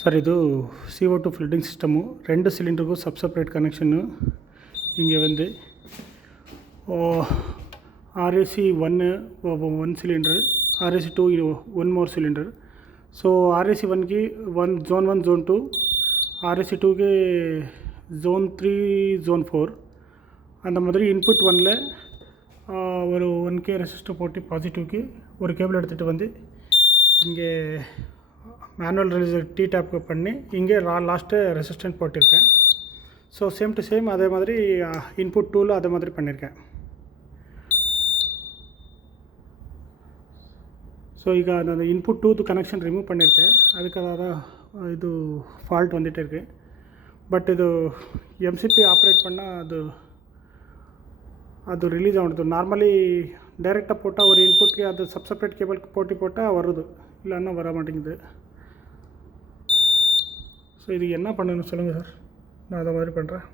Sir இது CO2 filtering system 2 சிலிண்டருக்கும் separate connection. இங்கே வந்து RAC 1 cylinder, RAC 2 1 more cylinder. So RAC 1కి zone 1 zone 2, RAC 2க்கு zone 3 zone 4. அந்த மாதிரி இன்புட் 1ல் ஒரு 1K ரெசிஸ்டர் போட்டு பாசிட்டிவ்க்கு ஒரு கேபிள் எடுத்துகிட்டு வந்து இங்கே மேனுவல் T டேப் பண்ணி இங்கே லாஸ்ட்டு ரெசிஸ்டன்ட் போட்டிருக்கேன். ஸோ சேம் டு சேம் அதே மாதிரி இன்புட் 2ல் அதே மாதிரி பண்ணியிருக்கேன். ஸோ ಈಗ ನಾನು ಇನ್ಪುಟ್ 2 ಕನೆಕ್ಷನ್ ರಿಮೂವ್ பண்ணியிருக்கேன். அதுக்காக தான் இது ஃபால்ட் வந்துகிட்டே இருக்குது. பட் இது MCP ஆப்ரேட் பண்ணால் அது ரிலீஸ் ஆகிடுது. நார்மலி டைரெக்டாக போட்டால் ஒரு இன்புட்க்கு அது செப்பரேட் கேபிள் போட்டால் வருது, இல்லைன்னா வர மாட்டேங்குது. ஸோ இது என்ன பண்ணணும்னு சொல்லுங்கள் சார், நான் அதை மாதிரி பண்ணுறேன்.